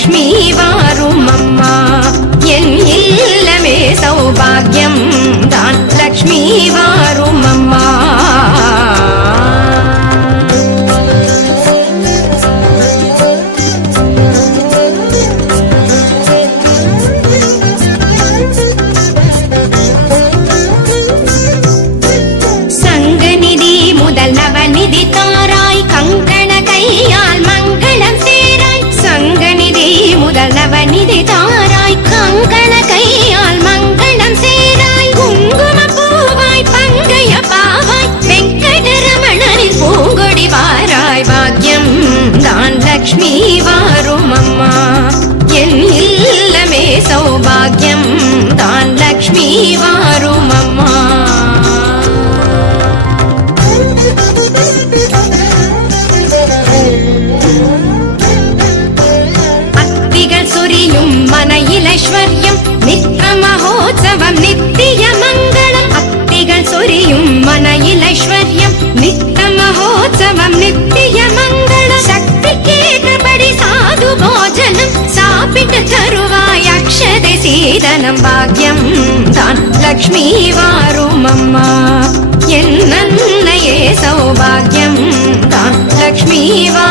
லக்ஷ்மி வாரும் அம்மா என் இல்லமே சௌபாகியம் தான் லக்ஷ்மி வாரும் அம்மா சங்கநிதி முதல் நவநிதி தாராய் கங்கண கையால் மங்களம் சேராய் சங்கநிதி முதல் நவநிதி தாராய் கங்கண கையால் மங்களம் சேராய் குங்கும பூவாய் பங்கைய பாவாய் வெங்கடரமணனின் பூங்கொடி வாராய் பாக்யம் தான் லக்ஷ்மி வாரும் அம்மா என் இல்லமே சௌபாகியம் தான் லக்ஷ்மி வாரும் அம்மா அத்திகள் சொரியும் மனையிலைஸ்வர்யம் நித்ய மகோத்சவம் நித்திய மங்களம் அத்திகள் சொரியும் மனையிலைஸ்வர்யம் நித்ய மகோத்சவம் நித்திய மங்களம் சக்தி கேட்டபடி சாது போஜனம் சாப்பிட்டு தருவாய் அக்ஷதை சீதனம் பாக்யம் தான் லக்ஷ்மி வாரும் அம்மா என் நன்னையே சௌபாகியம் தான் லக்ஷ்மி வா